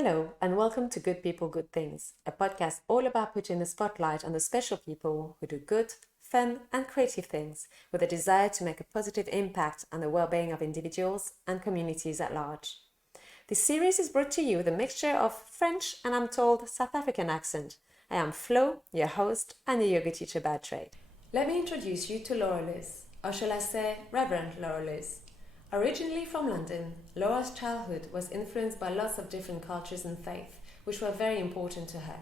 Hello, and welcome to Good People, Good Things, a podcast all about putting the spotlight on the special people who do good, fun, and creative things with a desire to make a positive impact on the well-being of individuals and communities at large. This series is brought to you with a mixture of French and, I'm told, South African accent. I am Flo, your host and a yoga teacher by trade. Let me introduce you to Laura Luz, or shall I say Reverend Laura Luz. Originally from London, Laura's childhood was influenced by lots of different cultures and faiths, which were very important to her.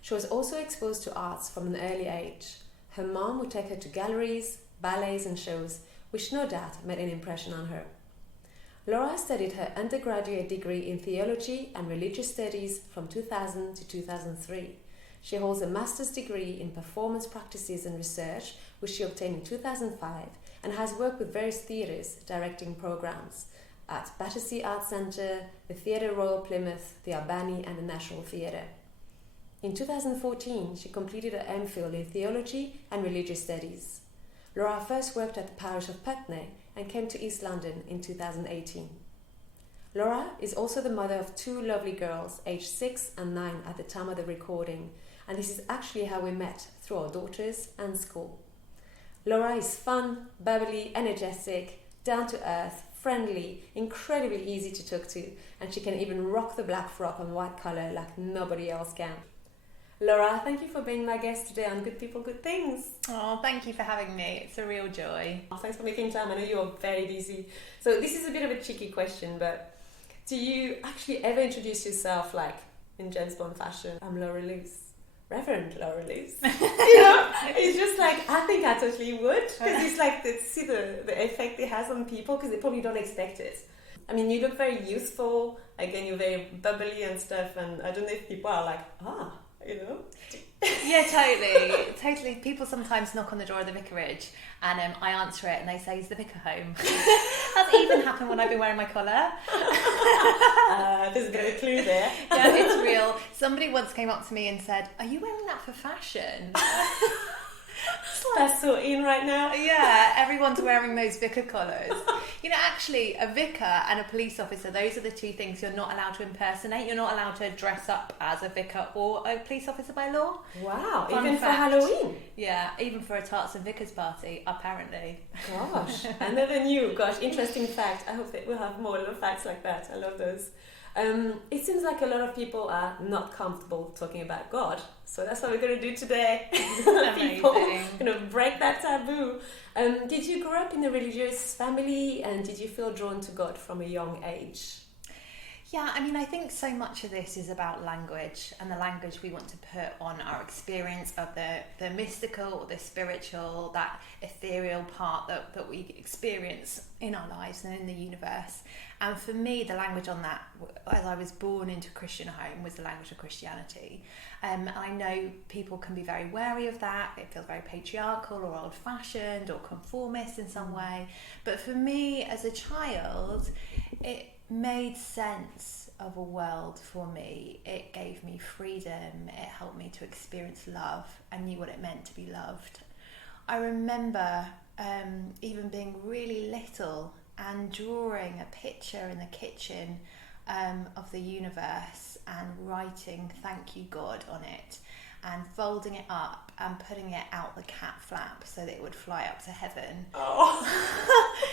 She was also exposed to arts from an early age. Her mom would take her to galleries, ballets and shows, which no doubt made an impression on her. Laura studied her undergraduate degree in Theology and Religious Studies from 2000 to 2003. She holds a master's degree in performance practices and research, which she obtained in 2005, and has worked with various theatres directing programmes at Battersea Arts Centre, the Theatre Royal Plymouth, the Albany and the National Theatre. In 2014, she completed her MPhil in Theology and Religious Studies. Laura first worked at the Parish of Putney and came to East London in 2018. Laura is also the mother of two lovely girls, aged 6 and 9 at the time of the recording, and this is actually how we met, through our daughters and school. Laura is fun, bubbly, energetic, down-to-earth, friendly, incredibly easy to talk to, and she can even rock the black frock on white collar like nobody else can. Laura, thank you for being my guest today on Good People, Good Things. Oh, thank you for having me. It's a real joy. Thanks for making time. I know you're very busy. So this is a bit of a tricky question, but do you actually ever introduce yourself like in James Bond fashion? I'm Laura Luz. Reverend Laura Luz. It's just like, I think I totally would, because it's like, see the effect it has on people, because they probably don't expect it. I mean, you look very youthful, again, you're very bubbly and stuff, and I don't know if people are like, Yeah, totally. People sometimes knock on the door of the vicarage and I answer it and they say, is the vicar home? That's even happened when I've been wearing my collar. There's a bit of a clue there. Yeah, it's real. Somebody once came up to me and said, are you wearing that for fashion? That's so in right now. Yeah, everyone's wearing those vicar collars. Actually, a vicar and a police officer, those are the two things you're not allowed to impersonate. You're not allowed to dress up as a vicar or a police officer by law. Wow, Fun even fact. for Halloween? Yeah, even for a tarts and vicars party, apparently. Gosh, I never knew. Gosh, interesting fact. I hope that we'll have more little facts like that. I love those. It seems like a lot of people are not comfortable talking about God, so that's what we're going to do today. People break that taboo. Did you grow up in a religious family, and did you feel drawn to God from a young age? Yeah, I think so much of this is about language, and the language we want to put on our experience of the mystical or the spiritual, that ethereal part that we experience in our lives and in the universe. And for me, the language on that, as I was born into a Christian home, was the language of Christianity. I know people can be very wary of that. It feels very patriarchal or old-fashioned or conformist in some way. But for me, as a child, it made sense of a world for me. It gave me freedom. It helped me to experience love. I knew what it meant to be loved. I remember even being really little and drawing a picture in the kitchen of the universe and writing "Thank you, God" on it, and folding it up and putting it out the cat flap so that it would fly up to heaven. Oh,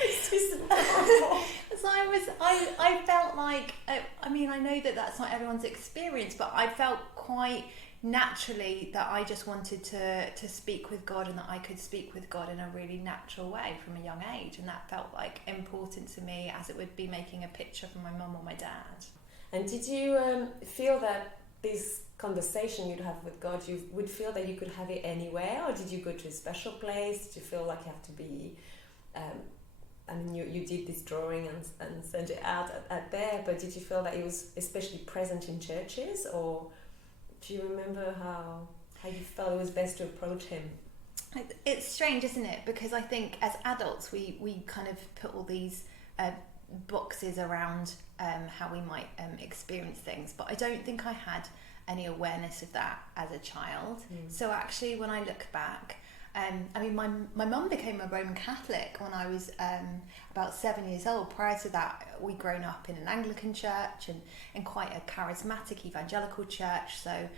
it's just horrible. So I felt like, I know that that's not everyone's experience, but I felt quite naturally that I just wanted to speak with God, and that I could speak with God in a really natural way from a young age, and that felt like important to me, as it would be making a picture for my mum or my dad. And did you feel that this conversation you'd have with God, you would feel that you could have it anywhere, or did you go to a special place? Did you feel like you have to be you did this drawing and sent it out at there, but did you feel that it was especially present in churches, or do you remember how you felt it was best to approach him? It's strange, isn't it? Because I think as adults we kind of put all these boxes around how we might experience things, but I don't think I had any awareness of that as a child. So actually, when I look back, I mean, my mum became a Roman Catholic when I was about 7 years old. Prior to that, we'd grown up in an Anglican church and in quite a charismatic evangelical church, so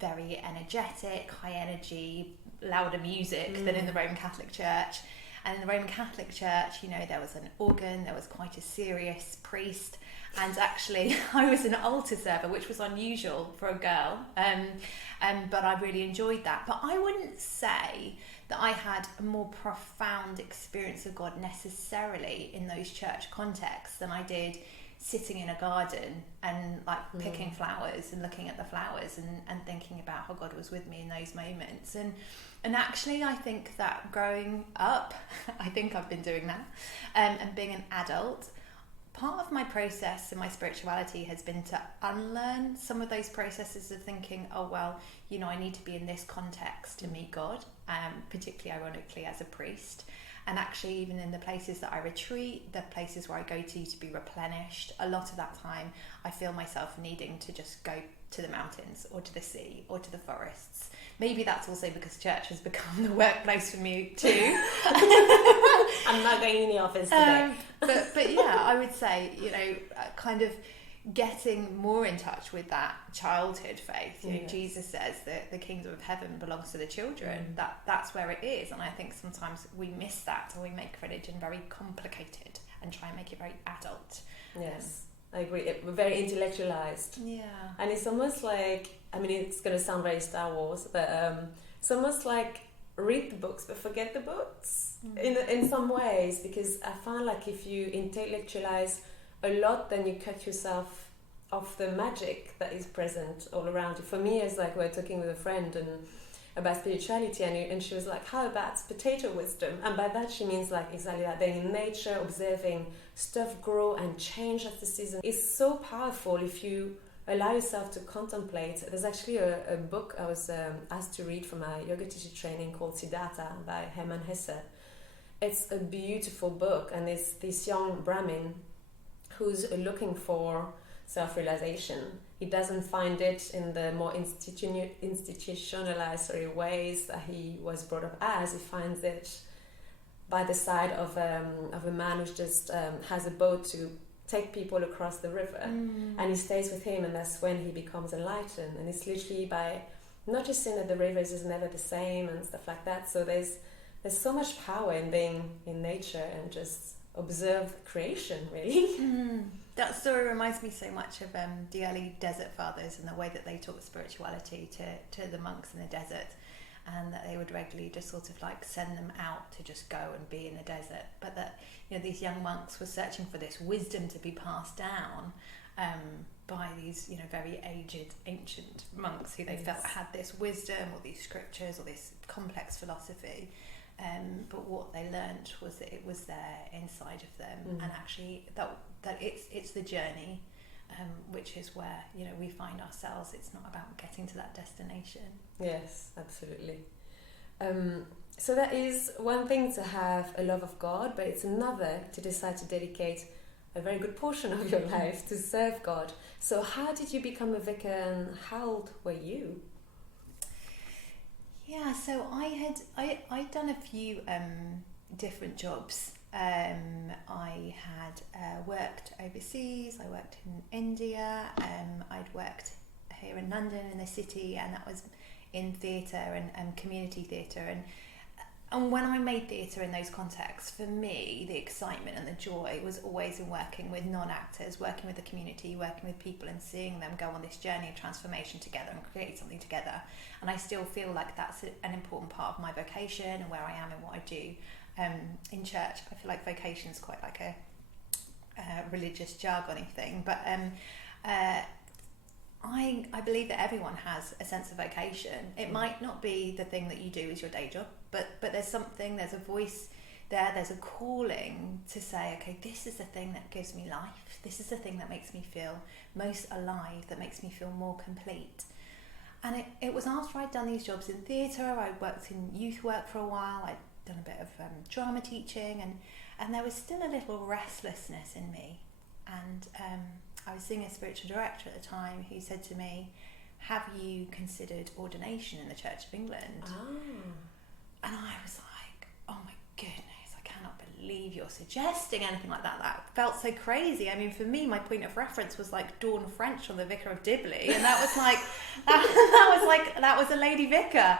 very energetic, high energy, louder music than in the Roman Catholic Church. And in the Roman Catholic Church, you know, there was an organ, there was quite a serious priest, and actually I was an altar server, which was unusual for a girl, but I really enjoyed that. But I wouldn't say that I had a more profound experience of God necessarily in those church contexts than I did sitting in a garden and like picking flowers and looking at the flowers and thinking about how God was with me in those moments. And actually I think that growing up, I think I've been doing that, and being an adult, part of my process and my spirituality has been to unlearn some of those processes of thinking, oh, well, you know, I need to be in this context to meet God, particularly ironically as a priest. And actually, even in the places that I retreat, the places where I go to be replenished, a lot of that time I feel myself needing to just go to the mountains or to the sea or to the forests. Maybe that's also because church has become the workplace for me too. I'm not going in the office today. But yeah, I would say, you know, kind of getting more in touch with that childhood faith. You know, Jesus says that the kingdom of heaven belongs to the children. That's where it is. And I think sometimes we miss that, or we make religion very complicated and try and make it very adult. Yes, I agree. We're very intellectualized. Yeah. And it's almost like, I mean, it's going to sound very Star Wars, but it's almost like read the books but forget the books in some ways, because I find like if you intellectualize a lot, then you cut yourself off the magic that is present all around you. For me, it's like we're talking with a friend and about spirituality, and she was like, how about potato wisdom? And by that she means like exactly that, being in nature, observing stuff grow and change as the season. It's so powerful if you allow yourself to contemplate. There's actually a book I was asked to read for my yoga teacher training called Siddhartha by Hermann Hesse. It's a beautiful book, and it's this young Brahmin who's looking for self-realization. He doesn't find it in the more institutionalized ways that he was brought up as. He finds it by the side of a man who just has a boat to take people across the river, and he stays with him, and that's when he becomes enlightened. And it's literally by noticing that the river is just never the same and stuff like that. So there's so much power in being in nature and just observe creation, really. That story reminds me so much of the early desert fathers and the way that they taught spirituality to the monks in the desert, and that they would regularly just sort of like send them out to just go and be in the desert, but that, you know, these young monks were searching for this wisdom to be passed down by these, you know, very aged ancient monks who they felt had this wisdom or these scriptures or this complex philosophy. But what they learnt was that it was there inside of them, and actually that it's the journey, which is where, you know, we find ourselves. It's not about getting to that destination. Yes, absolutely. So that is one thing to have a love of God, but it's another to decide to dedicate a very good portion of your life to serve God. So how did you become a vicar, and how old were you? Yeah, so I'd done a few different jobs. I had worked overseas. I worked in India. I'd worked here in London in the city, and that was in theatre and community theatre. And when I made theatre in those contexts, for me, the excitement and the joy was always in working with non-actors, working with the community, working with people and seeing them go on this journey of transformation together and create something together. And I still feel like that's an important part of my vocation and where I am and what I do. In church, I feel like vocation is quite like a religious jargony thing, but I believe that everyone has a sense of vocation. It might not be the thing that you do as your day job, but there's something, there's a voice there's a calling to say, okay, this is the thing that gives me life. This is the thing that makes me feel most alive, that makes me feel more complete. And it was after I'd done these jobs in theatre, I worked in youth work for a while, I'd done a bit of drama teaching, and there was still a little restlessness in me. And I was seeing a spiritual director at the time who said to me, have you considered ordination in the Church of England? And I was like, oh my goodness, I cannot believe you're suggesting anything like that. That felt so crazy. I mean, for me, my point of reference was like Dawn French on the Vicar of Dibley, and that was like that was a lady vicar,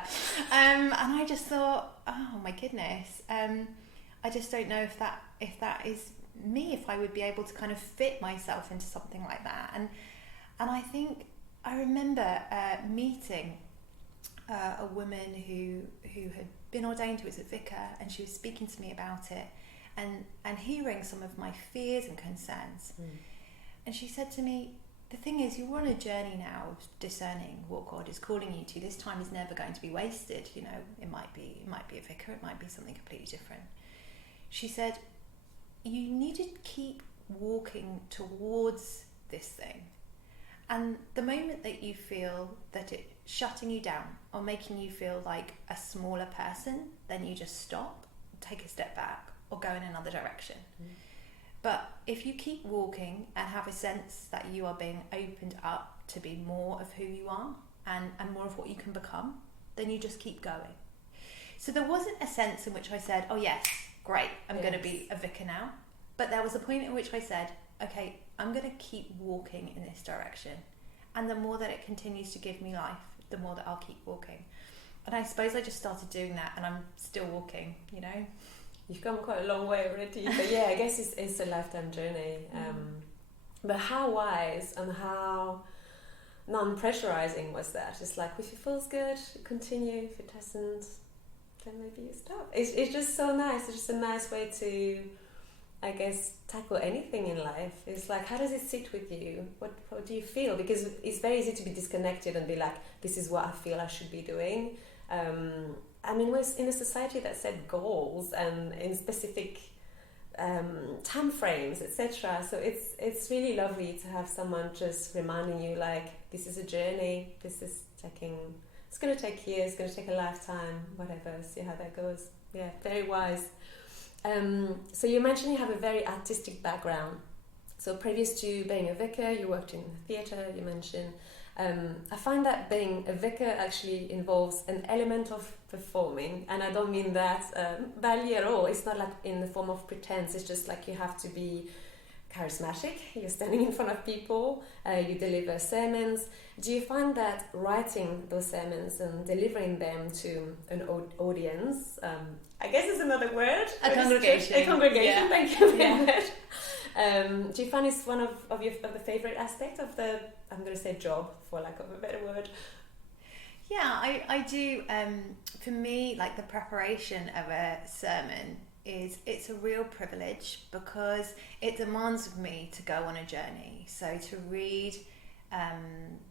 and I just thought, oh my goodness, I just don't know if that is me, if I would be able to kind of fit myself into something like that. And I think I remember meeting a woman who had been ordained, who was a vicar, and she was speaking to me about it and hearing some of my fears and concerns. And she said to me, the thing is, you're on a journey now of discerning what God is calling you to. This time is never going to be wasted. You know, it might be a vicar, it might be something completely different. She said, you need to keep walking towards this thing. And the moment that you feel that it's shutting you down or making you feel like a smaller person, then you just stop, take a step back, or go in another direction. But if you keep walking and have a sense that you are being opened up to be more of who you are and more of what you can become, then you just keep going. So there wasn't a sense in which I said, oh yes, great, I'm going to be a vicar now. But there was a point in which I said, okay, I'm going to keep walking in this direction. And the more that it continues to give me life, the more that I'll keep walking. And I suppose I just started doing that, and I'm still walking, you know. You've come quite a long way already. But yeah, I guess it's a lifetime journey. But how wise and how non-pressurizing was that? It's like, if it feels good, continue. If it doesn't, then maybe you stop. It's just so nice. It's just a nice way to, I guess, tackle anything in life. It's like, how does it sit with you? What do you feel? Because it's very easy to be disconnected and be like, this is what I feel I should be doing. I mean, we're in a society that set goals and in specific time frames, etc. So it's really lovely to have someone just reminding you, like, this is a journey. This is it's going to take years. It's going to take a lifetime. Whatever. See how that goes. Yeah, very wise. So you mentioned you have a very artistic background. So previous to being a vicar, you worked in theatre, you mentioned. I find that being a vicar actually involves an element of performing, and I don't mean that badly at all. It's not like in the form of pretense. It's just like you have to be charismatic. You're standing in front of people, you deliver sermons. Do you find that writing those sermons and delivering them to an audience, I guess is another word. A congregation. Yeah. Thank you very much. Do you find it's one of the favourite aspects of the, I'm going to say job, for lack of a better word? Yeah, I do. For me, like, the preparation of a sermon it's a real privilege, because it demands of me to go on a journey. So to read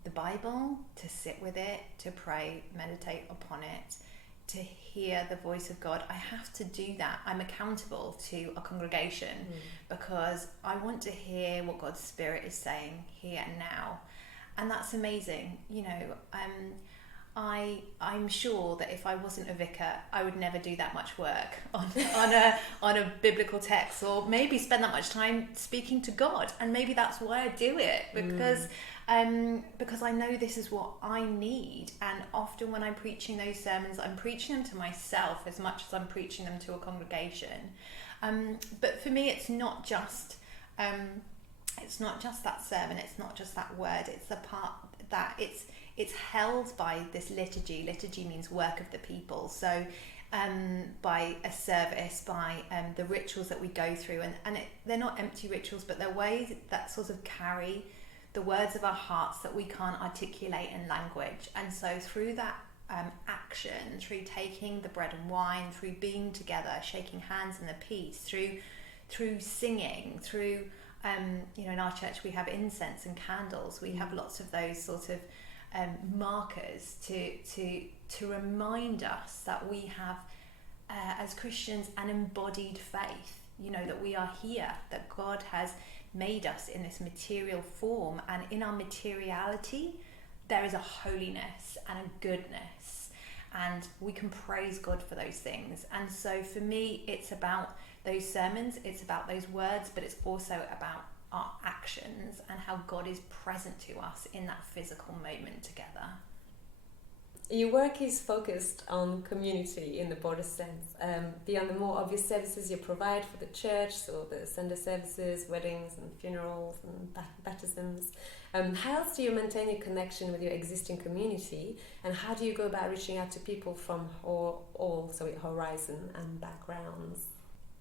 the Bible, to sit with it, to pray, meditate upon it, to hear the voice of God. I have to do that. I'm accountable to a congregation because I want to hear what God's Spirit is saying here and now. And that's amazing. You know, I'm sure that if I wasn't a vicar, I would never do that much work on a biblical text, or maybe spend that much time speaking to God. And maybe that's why I do it, because I know this is what I need. And often when I'm preaching those sermons, I'm preaching them to myself as much as I'm preaching them to a congregation. But for me, it's not just that sermon. It's not just that word. It's the part that it's held by this liturgy. Liturgy means work of the people. So by a service, by the rituals that we go through, and they're not empty rituals, but they're ways that sort of carry the words of our hearts that we can't articulate in language. And so through that action, through taking the bread and wine, through being together, shaking hands in the peace, through singing, through in our church we have incense and candles. We have lots of those sort of markers to remind us that we have, as Christians, an embodied faith. You know, that we are here, that God has made us in this material form, and in our materiality there is a holiness and a goodness, and we can praise God for those things. And so for me, it's about those sermons, it's about those words, but it's also about our actions and how God is present to us in that physical moment together. Your work is focused on community in the broadest sense. Beyond the more obvious services you provide for the church, so the Sunday services, weddings and funerals and baptisms, how else do you maintain your connection with your existing community, and how do you go about reaching out to people from all horizon and backgrounds?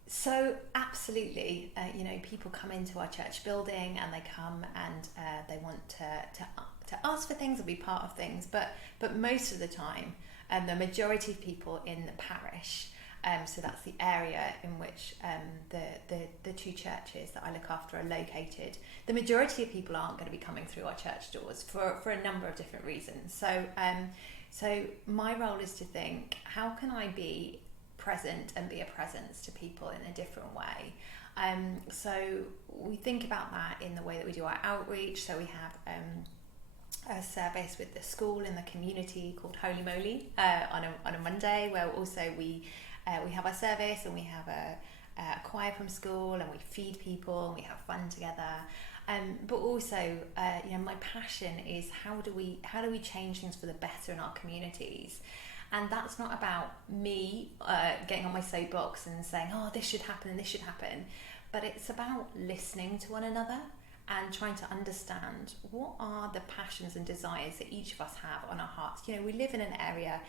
So absolutely, people come into our church building and they come and they want to ask for things or be part of things, but most of the time, the majority of people in the parish, so that's the area in which the two churches that I look after are located, the majority of people aren't going to be coming through our church doors for a number of different reasons. So my role is to think, how can I be present and be a presence to people in a different way? So we think about that in the way that we do our outreach. So we have a service with the school in the community called Holy Moly on a Monday, where also we have our service and we have a choir from school and we feed people and we have fun together. But also, my passion is how do we change things for the better in our communities? And that's not about me getting on my soapbox and saying, oh, this should happen and this should happen. But it's about listening to one another and trying to understand what are the passions and desires that each of us have on our hearts. We live in an area,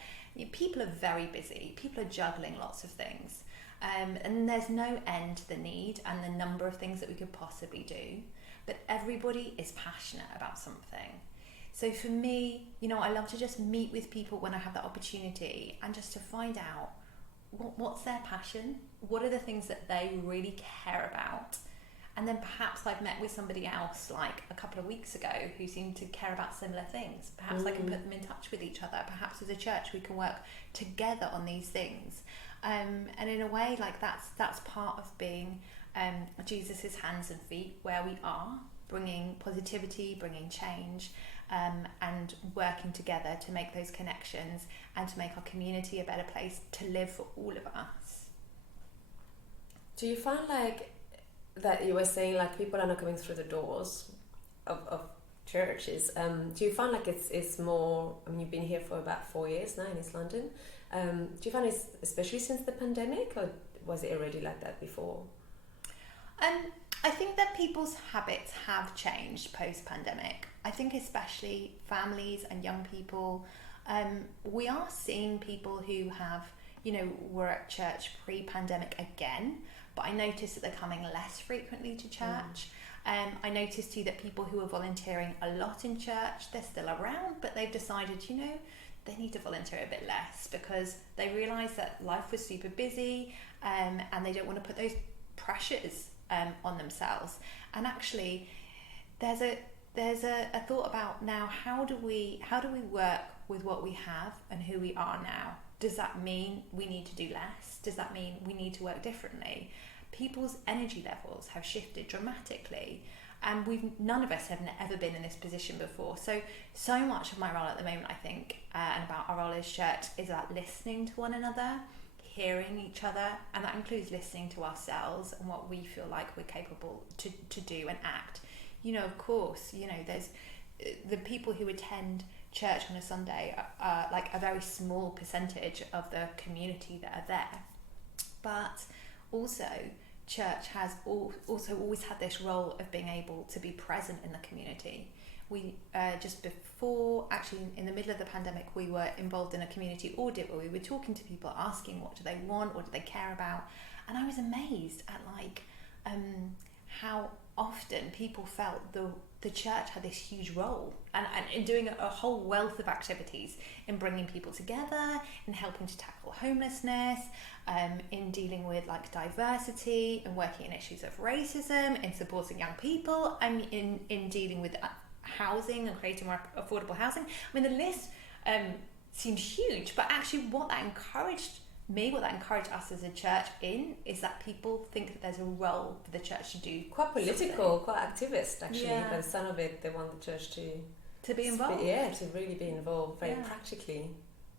people are very busy, people are juggling lots of things. And there's no end to the need and the number of things that we could possibly do. But everybody is passionate about something. So for me, I love to just meet with people when I have that opportunity and just to find out what's their passion, what are the things that they really care about. And then perhaps I've met with somebody else like a couple of weeks ago who seemed to care about similar things. Perhaps I can put them in touch with each other. Perhaps as a church we can work together on these things. And in a way, like that's part of being Jesus's hands and feet where we are, bringing positivity, bringing change, and working together to make those connections and to make our community a better place to live for all of us. Do you find like that you were saying like people are not coming through the doors of churches? Do you find like it's more, you've been here for about 4 years now in East London. Do you find it's especially since the pandemic, or was it already like that before? I think that people's habits have changed post-pandemic. I think especially families and young people. We are seeing people who have, were at church pre-pandemic again, but I notice that they're coming less frequently to church. I noticed too that people who are volunteering a lot in church, they're still around, but they've decided, they need to volunteer a bit less because they realise that life was super busy, and they don't want to put those pressures on themselves. And actually, there's a thought about now, how do we work with what we have and who we are now? Does that mean we need to do less? Does that mean we need to work differently? People's energy levels have shifted dramatically, and none of us have ever been in this position before. So much of my role at the moment, I think, and about our role as church, is about listening to one another, hearing each other, and that includes listening to ourselves and what we feel like we're capable to do and act. Of course, there's the people who attend church on a Sunday are like a very small percentage of the community that are there. But also, church has also always had this role of being able to be present in the community. We just before, actually in the middle of the pandemic, we were involved in a community audit where we were talking to people, asking what do they want, what do they care about, and I was amazed at how often people felt the church had this huge role and in doing a whole wealth of activities in bringing people together, in helping to tackle homelessness, in dealing with diversity, and working in issues of racism, in supporting young people, and in dealing with housing and creating more affordable housing. The list seems huge, but actually what that encouraged us as a church is that people think that there's a role for the church to do. Quite political, quite activist actually. Yeah. By the sound of it, they want the church to be involved. To really be involved very practically.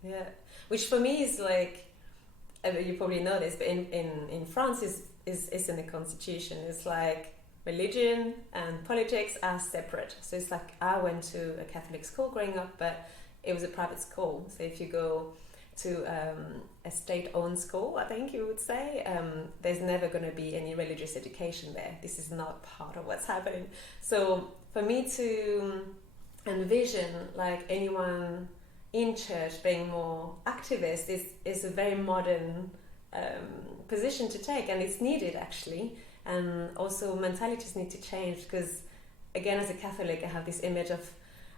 Yeah. Which for me is you probably know this, but in France is in the constitution. It's like religion and politics are separate. So it's like I went to a Catholic school growing up, but it was a private school. So if you go to a state-owned school, I think you would say, there's never going to be any religious education there. This is not part of what's happening. So for me to envision like anyone in church being more activist is a very modern position to take, and it's needed actually. And also mentalities need to change, because again, as a Catholic, I have this image of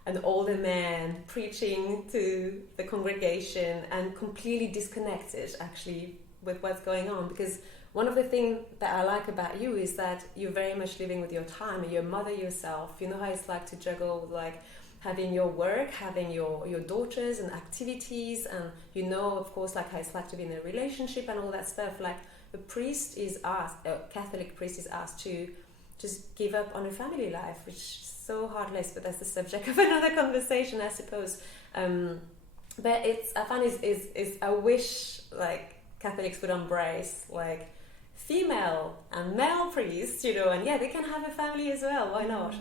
an older man preaching to the congregation and completely disconnected actually with what's going on. Because one of the things that I like about you is that you're very much living with your time, and you're a mother yourself. You know how it's like to juggle like having your work, having your daughters and activities, and you know, of course, like how it's like to be in a relationship and all that stuff. Like a priest is asked, a Catholic priest is asked to just give up on a family life, which is so heartless, but that's the subject of another conversation, I suppose. But it's, I find is I wish like Catholics would embrace like female and male priests, you know, and yeah, they can have a family as well, why not?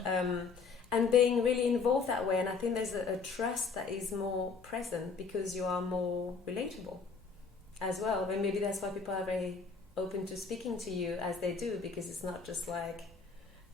And being really involved that way. And I think there's a trust that is more present because you are more relatable as well. And maybe that's why people are very open to speaking to you as they do, because it's not just like,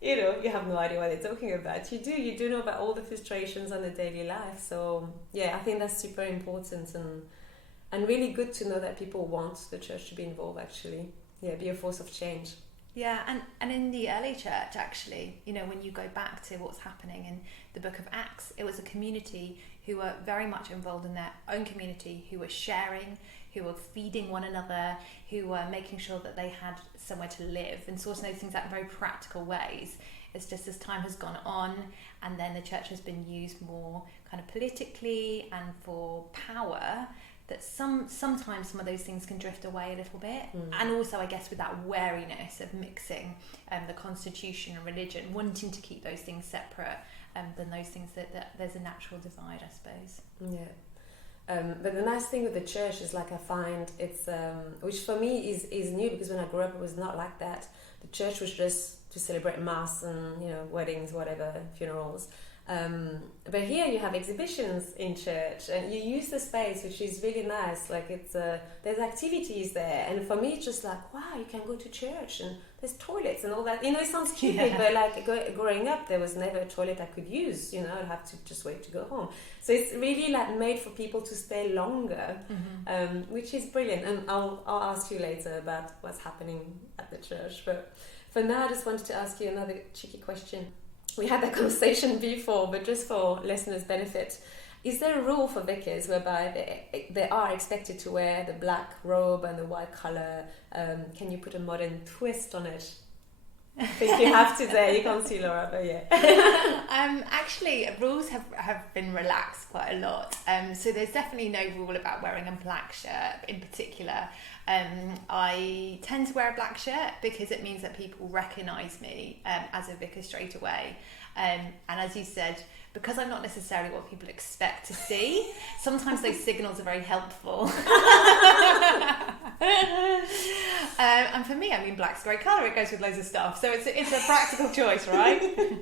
you know, you have no idea what they're talking about. You do know about all the frustrations on the daily life. So yeah, I think that's super important, and really good to know that people want the church to be involved actually. Yeah, be a force of change. Yeah, and in the early church, actually, you know, when you go back to what's happening in the book of Acts, it was a community who were very much involved in their own community, who were sharing, who were feeding one another, who were making sure that they had somewhere to live, and sorting those things out in very practical ways. It's just as time has gone on, and then the church has been used more kind of politically and for power, that sometimes some of those things can drift away a little bit. And also, I guess, with that wariness of mixing the constitution and religion, wanting to keep those things separate, than those things that there's a natural divide, I suppose. Yeah. But the nice thing with the church is, like, I find it's, which for me is new, because when I grew up it was not like that. The church was just to celebrate mass and, you know, weddings, whatever, funerals. But here you have exhibitions in church, and you use the space, which is really nice. Like, it's there's activities there, and for me it's just like, wow, you can go to church and there's toilets and all that. You know, it sounds stupid, but like growing up there was never a toilet I could use. You know, I'd have to just wait to go home. So it's really like made for people to stay longer, which is brilliant. And I'll ask you later about what's happening at the church. But for now, I just wanted to ask you another cheeky question. We had that conversation before, but just for listeners' benefit, is there a rule for vicars whereby they are expected to wear the black robe and the white collar? Can you put a modern twist on it? I think you have to there. You can't see Laura, but yeah. Actually, rules have been relaxed quite a lot. So there's definitely no rule about wearing a black shirt in particular. I tend to wear a black shirt because it means that people recognise me as a vicar straight away. And as you said, because I'm not necessarily what people expect to see, sometimes those signals are very helpful. And for me, I mean, black's a great colour. It goes with loads of stuff. So it's a practical choice, right?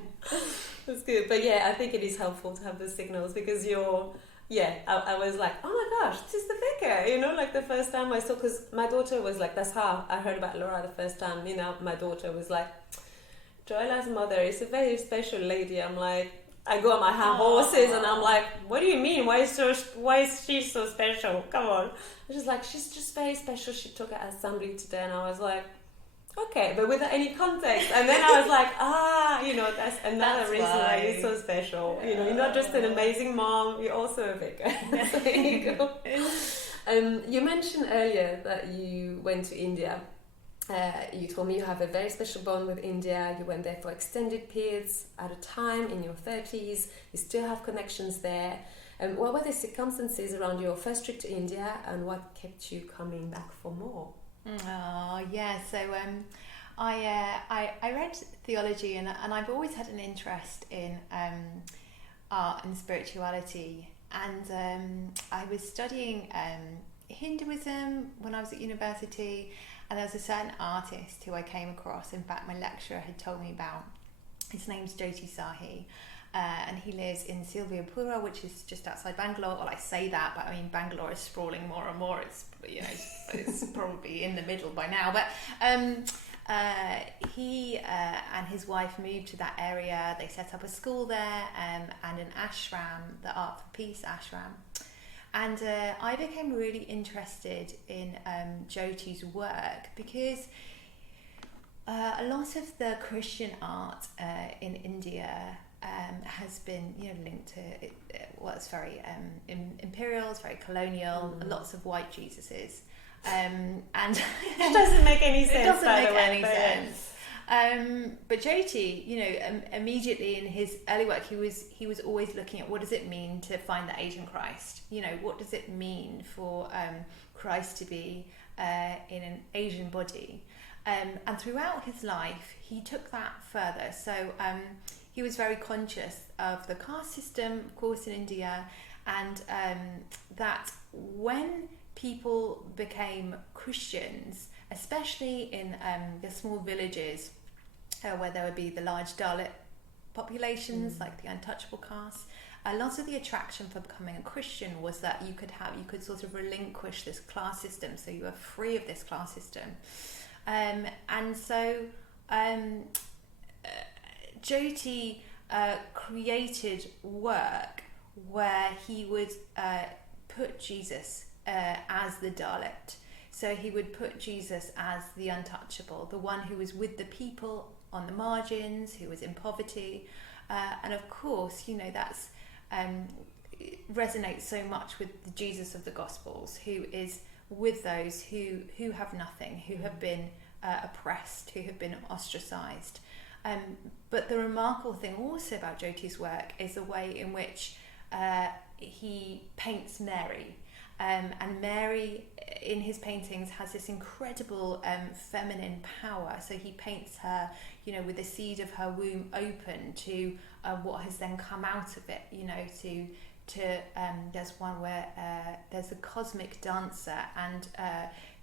That's good. But yeah, I think it is helpful to have the signals, because I was like, oh my gosh, this is the vicar, you know, like the first time I saw, because my daughter was like, that's how I heard about Laura the first time, you know, my daughter was like, Joella's mother is a very special lady. I'm like, I go on my horses and I'm like, what do you mean? Why is she so special? Come on. She's like, she's just very special. She took her assembly today, and I was like, okay, but without any context. And then I was like, you know, that's another reason why you're so special. Yeah. You know, you're not just an amazing mom, you're also a vicar. So there you go. You mentioned earlier that you went to India. You told me you have a very special bond with India. You went there for extended periods at a time in your 30s. You still have connections there. What were the circumstances around your first trip to India, and what kept you coming back for more? Oh yeah, so I read theology, and I've always had an interest in art and spirituality, and I was studying Hinduism when I was at university, and there was a certain artist who I came across. In fact, my lecturer had told me about. His name's Jyoti Sahi, and he lives in Silviapura, which is just outside Bangalore. Well, I say that, but I mean Bangalore is sprawling more and more. It's it's probably in the middle by now. But he and his wife moved to that area. They set up a school there and an ashram, the Art for Peace ashram. And I became really interested in Jyoti's work because a lot of the Christian art in India has been, linked to it's very imperial, it's very colonial, lots of white Jesuses, and it doesn't make any sense. It doesn't make any sense. But Jyoti, immediately in his early work, he was always looking at what does it mean to find the Asian Christ. What does it mean for Christ to be in an Asian body? And throughout his life, he took that further. So he was very conscious of the caste system, of course, in India, and that when people became Christians, especially in the small villages where there would be the large Dalit populations, like the untouchable caste, a lot of the attraction for becoming a Christian was that you could sort of relinquish this class system, so you were free of this class system. And so Jyoti created work where he would put Jesus as the Dalit. So he would put Jesus as the untouchable, the one who was with the people on the margins, who was in poverty. And of course, that's resonates so much with the Jesus of the Gospels, who is with those who have nothing, who have been oppressed, who have been ostracized. But the remarkable thing also about Jyoti's work is the way in which he paints Mary. And Mary, in his paintings, has this incredible feminine power. So he paints her, with the seed of her womb open to what has then come out of it, there's one where there's a cosmic dancer, and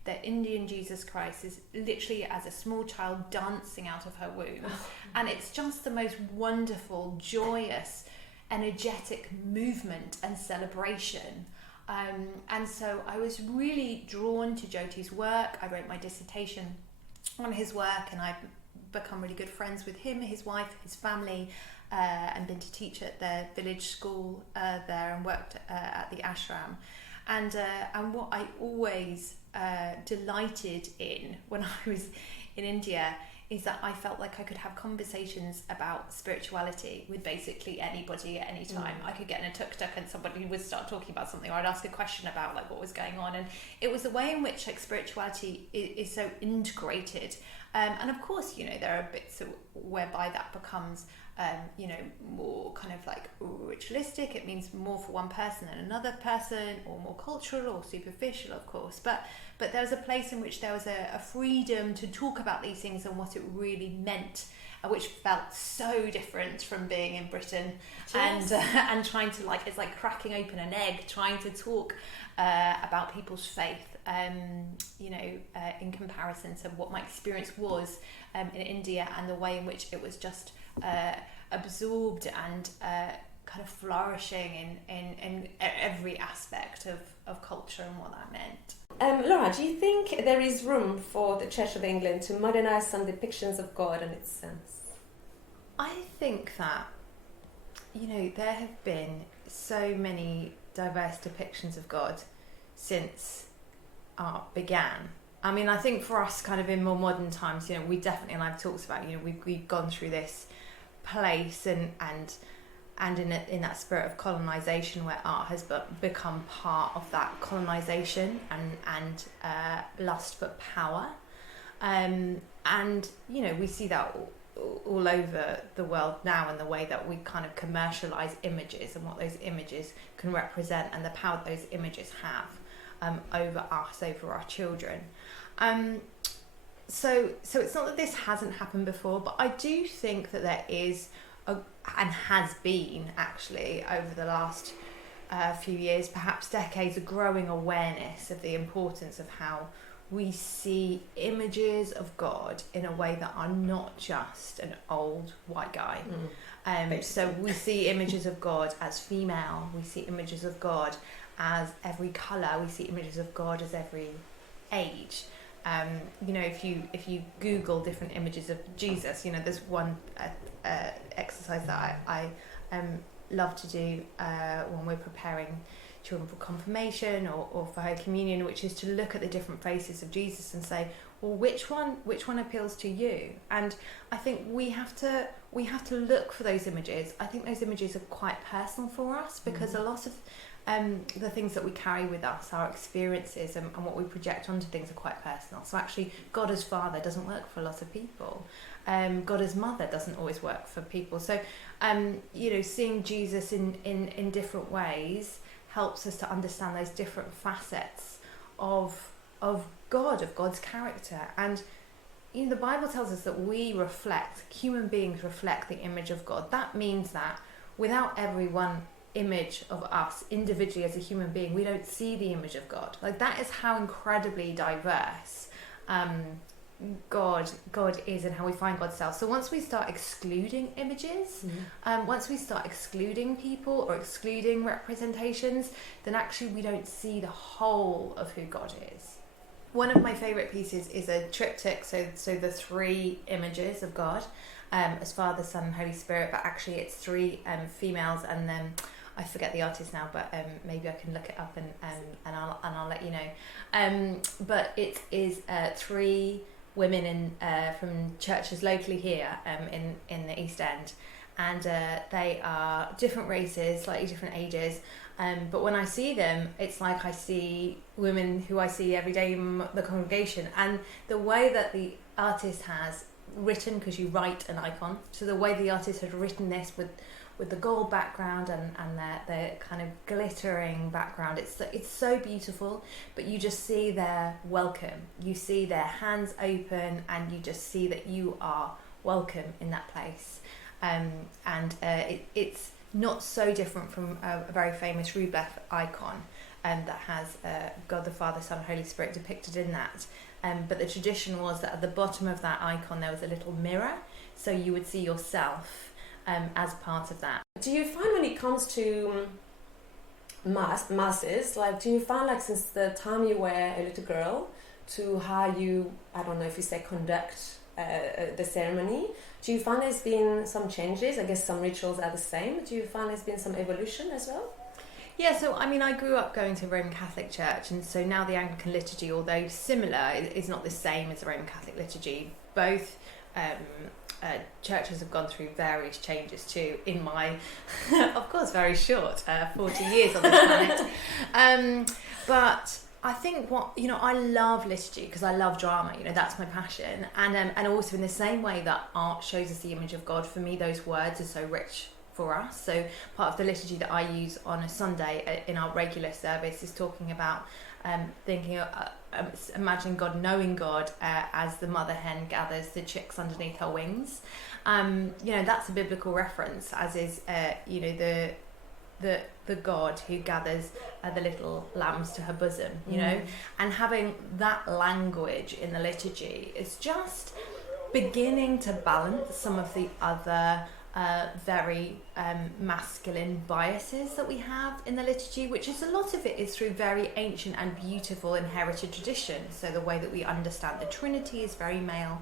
the Indian Jesus Christ is literally as a small child dancing out of her womb. And it's just the most wonderful, joyous, energetic movement and celebration. And so I was really drawn to Jyoti's work. I wrote my dissertation on his work, and I've become really good friends with him, his wife, his family, and been to teach at their village school there, and worked at the ashram. And what I always delighted in when I was in India is that I felt like I could have conversations about spirituality with basically anybody at any time. I could get in a tuk-tuk and somebody would start talking about something, or I'd ask a question about what was going on. And it was the way in which spirituality is so integrated. And of course, there are bits whereby that becomes more kind of ritualistic. It means more for one person than another person, or more cultural or superficial, of course. But there was a place in which there was a freedom to talk about these things and what it really meant, which felt so different from being in Britain. Yes. And trying to it's like cracking open an egg, trying to talk about people's faith. In comparison to what my experience was in India, and the way in which it was just absorbed and kind of flourishing in every aspect of culture and what that meant. Laura, do you think there is room for the Church of England to modernise some depictions of God and its sense? I think that, there have been so many diverse depictions of God since art began. I mean, I think for us kind of in more modern times, we definitely, and I've talked about, we've gone through this place and in that spirit of colonisation, where art has become part of that colonisation and lust for power. And, we see that all over the world now, in the way that we kind of commercialise images and what those images can represent, and the power that those images have over us, over our children. So it's not that this hasn't happened before, but I do think that there is and has been actually over the last few years, perhaps decades, a growing awareness of the importance of how we see images of God in a way that are not just an old white guy. So we see images of God as female, we see images of God as every colour, we see images of God as every age. If you Google different images of Jesus, there's one exercise that I love to do when we're preparing children for confirmation or for Holy Communion, which is to look at the different faces of Jesus and say, well, which one appeals to you? And I think we have to look for those images. I think those images are quite personal for us, because a lot of the things that we carry with us, our experiences and what we project onto things, are quite personal. So actually, God as Father doesn't work for a lot of people. God as Mother doesn't always work for people. So, seeing Jesus in different ways helps us to understand those different facets of God, of God's character. And the Bible tells us that human beings reflect the image of God. That means that without every one image of us individually as a human being, we don't see the image of God. Like, that is how incredibly diverse God is, and how we find God's self. So once we start excluding images, once we start excluding people or excluding representations, then actually we don't see the whole of who God is. One of my favourite pieces is a triptych, so the three images of God, as Father, Son and Holy Spirit, but actually it's three females, and then I forget the artist now, but maybe I can look it up and I'll let you know. But it is three women from churches locally here in the East End, and they are different races, slightly different ages. But when I see them, it's like I see women who I see every day in the congregation. And the way that the artist has written, because you write an icon, so the way the artist has written this with the gold background and the kind of glittering background, it's so beautiful. But you just see their welcome, you see their hands open, and you just see that you are welcome in that place. It's not so different from a very famous Rublev icon that has God the Father, Son and Holy Spirit depicted in that. But the tradition was that at the bottom of that icon there was a little mirror, so you would see yourself as part of that. Do you find when it comes to masses, like, do you find, like, since the time you were a little girl to how you, I don't know if you say conduct the ceremony, do you find there's been some changes? I guess some rituals are the same. Do you find there's been some evolution as well? Yeah, so I mean, I grew up going to a Roman Catholic church, and so now the Anglican liturgy, although similar, is not the same as the Roman Catholic liturgy. Both churches have gone through various changes too in my, of course, very short 40 years on this planet. But I think I love liturgy because I love drama. That's my passion, and also in the same way that art shows us the image of God, for me those words are so rich for us. So part of the liturgy that I use on a Sunday in our regular service is talking about imagining God, knowing God as the mother hen gathers the chicks underneath her wings. That's a biblical reference, as is the God who gathers the little lambs to her bosom, and having that language in the liturgy is just beginning to balance some of the other very masculine biases that we have in the liturgy, which is a lot of it is through very ancient and beautiful inherited tradition. So the way that we understand the Trinity is very male,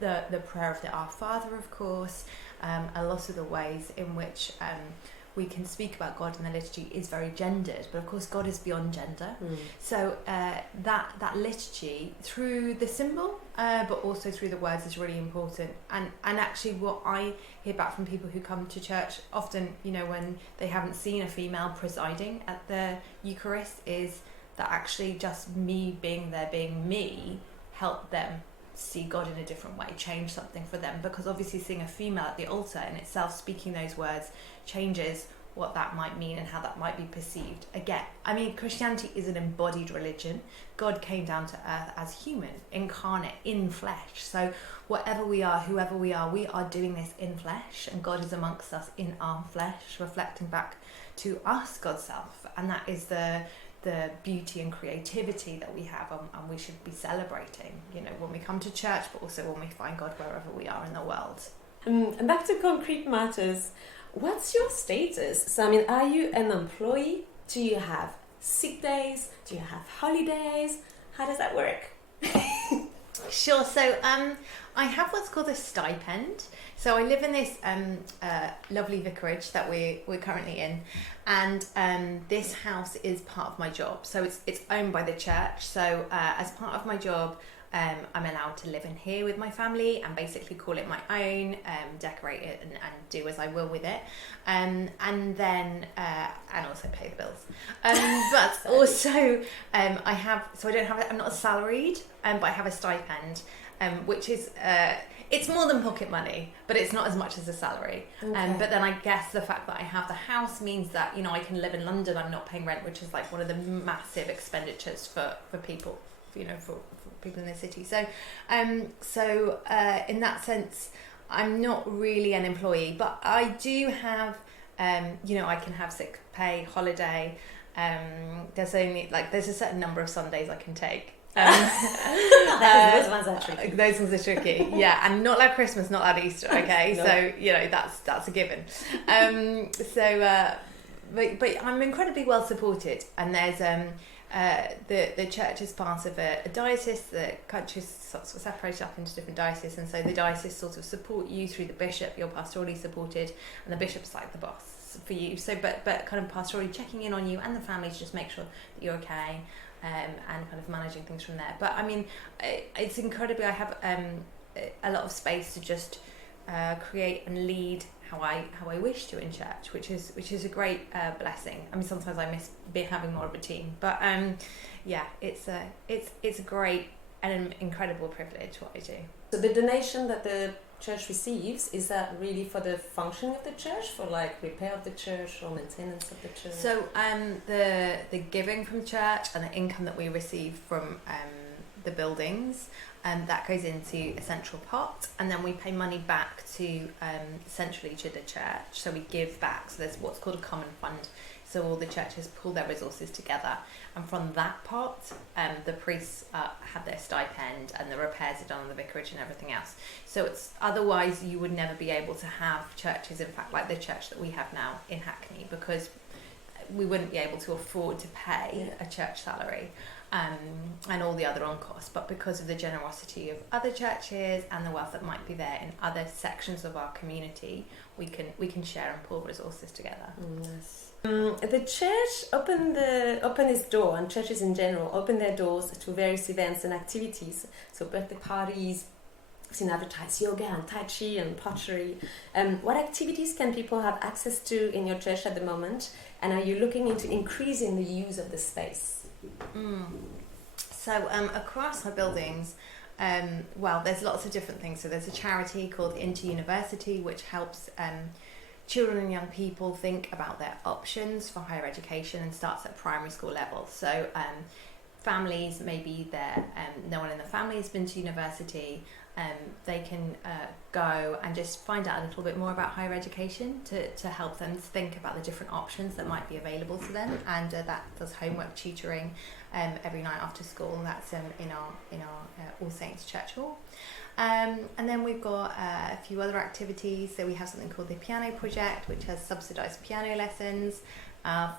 the prayer of the Our Father, of course, a lot of the ways in which we can speak about God in the liturgy is very gendered, but of course God is beyond gender. So that liturgy through the symbol, but also through the words, is really important. And actually what I hear back from people who come to church often, when they haven't seen a female presiding at the Eucharist, is that actually just me being there, being me, helped them see God in a different way, change something for them, because obviously seeing a female at the altar in itself speaking those words changes what that might mean and how that might be perceived. Again, I mean, Christianity is an embodied religion. God came down to earth as human, incarnate, in flesh. So whatever we are, whoever we are doing this in flesh, and God is amongst us in our flesh, reflecting back to us God's self. And that is the the beauty and creativity that we have, and we should be celebrating, you know, when we come to church, but also when we find God wherever we are in the world. And back to concrete matters, what's your status? So, I mean, are you an employee? Do you have sick days? Do you have holidays? How does that work? Sure. So I have what's called a stipend. So I live in this lovely vicarage that we're currently in, and this house is part of my job. So it's owned by the church. So as part of my job, I'm allowed to live in here with my family and basically call it my own, decorate it and do as I will with it, and then and also pay the bills. But also I'm not salaried, but I have a stipend, which is it's more than pocket money, but it's not as much as a salary. Okay. But then I guess the fact that I have the house means that, you know, I can live in London. I'm not paying rent, which is like one of the massive expenditures for people, you know, for people in the city. So in that sense, I'm not really an employee, but I do have, you know, I can have sick pay, holiday. There's a certain number of Sundays I can take. Those ones are tricky. Those ones are tricky, yeah, and not like Christmas, not like Easter, okay? No. So, you know, that's a given. But I'm incredibly well supported, and there's the church is part of a diocese. The country's sort of separated up into different dioceses, and so the diocese sort of support you through the bishop. You're pastorally supported, and the bishop's like the boss for you. So, but kind of pastorally checking in on you and the family to just make sure that you're okay. And kind of managing things from there. But I mean, it's incredibly. I have a lot of space to just create and lead how I wish to in church, which is a great blessing. I mean, sometimes I miss having more of a team, but yeah, it's a great and an incredible privilege what I do. So the donation that the church receives, is that really for the function of the church, for like repair of the church or maintenance of the church? So the giving from church and the income that we receive from the buildings, that goes into a central pot, and then we pay money back to centrally to the church. So we give back. So there's what's called a common fund. So all the churches pool their resources together, and from that pot, the priests have their stipend, and the repairs are done on the vicarage and everything else. So it's otherwise you would never be able to have churches, in fact, like the church that we have now in Hackney, because we wouldn't be able to afford to pay a church salary and all the other on costs. But because of the generosity of other churches and the wealth that might be there in other sections of our community, we can share and pool resources together. Yes. The church opened its door, and churches in general open their doors to various events and activities. So birthday parties, I've seen advertised yoga and tai chi and pottery. What activities can people have access to in your church at the moment? And are you looking into increasing the use of the space? So across our buildings, well, there's lots of different things. So there's a charity called University, which helps children and young people think about their options for higher education, and starts at primary school level. So families, maybe no one in the family has been to university, they can go and just find out a little bit more about higher education to help them think about the different options that might be available to them. And that does homework tutoring every night after school, and that's in our All Saints Church Hall. And then we've got a few other activities. So we have something called the Piano Project, which has subsidised piano lessons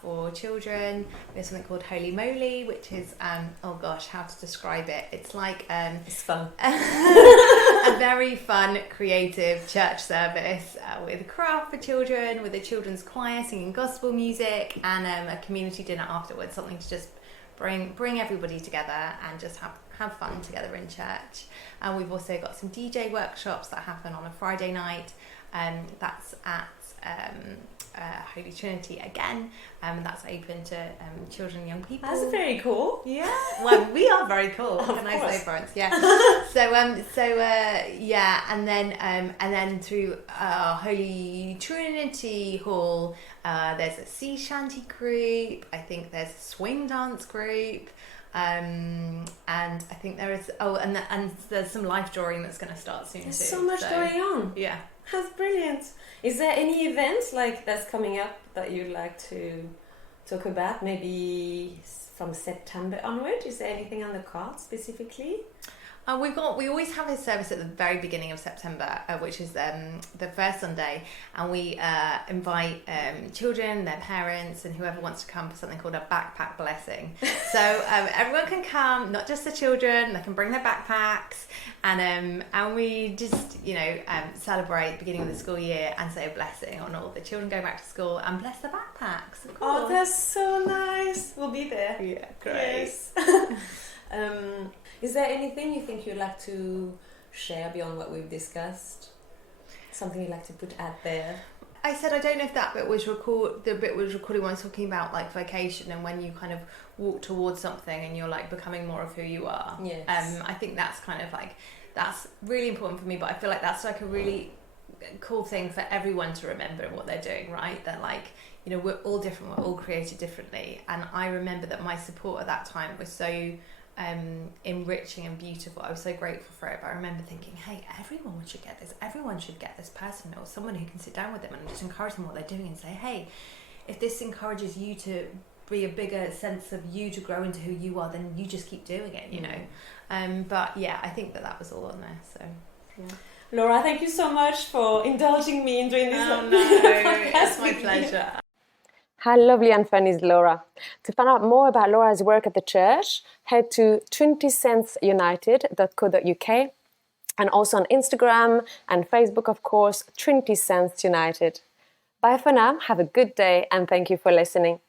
for children. We have something called Holy Moly, which is, oh gosh, how to describe it? It's like It's fun. a very fun, creative church service with a craft for children, with a children's choir singing gospel music, and a community dinner afterwards, something to just bring everybody together and just have fun together in church. And we've also got some DJ workshops that happen on a Friday night, that's at Holy Trinity again, and that's open to children and young people. That's very cool. Yeah, well, we are very cool. What can I say, Florence? Yeah. Yeah, and then through Holy Trinity Hall, there's a sea shanty group. I think there's a swing dance group. And I think there is and there's some life drawing that's going to start soon. There's too, so much going on. Yeah, that's brilliant. Is there any event like that's coming up that you'd like to talk about maybe from September onward? Is there anything on the card specifically? We always have a service at the very beginning of September, which is the first Sunday, and we invite children, their parents, and whoever wants to come for something called a backpack blessing. So everyone can come, not just the children. They can bring their backpacks, and we just celebrate the beginning of the school year and say a blessing on all the children going back to school and bless their backpacks. Of course. Oh, that's so nice. We'll be there. Yeah, great. Yes. Is there anything you think you'd like to share beyond what we've discussed? Something you'd like to put out there? I said I don't know if that bit was the bit was recorded when I was talking about like vocation and when you kind of walk towards something and you're like becoming more of who you are. Yes. I think that's kind of like, that's really important for me, but I feel like that's like a really cool thing for everyone to remember what they're doing, right? That like, we're all different, we're all created differently. And I remember that my support at that time was so enriching and beautiful. I was so grateful for it, but I remember thinking, hey, everyone should get this. Everyone should get this person or someone who can sit down with them and just encourage them what they're doing and say, hey, if this encourages you to be a bigger sense of you to grow into who you are, then you just keep doing it, But yeah, I think that was all on there. So yeah. Laura, thank you so much for indulging me in doing this. Oh no, it's my pleasure. How lovely and fun is Laura. To find out more about Laura's work at the church, head to trinitysenseunited.co.uk and also on Instagram and Facebook, of course, Trinity Sense United. Bye for now, have a good day and thank you for listening.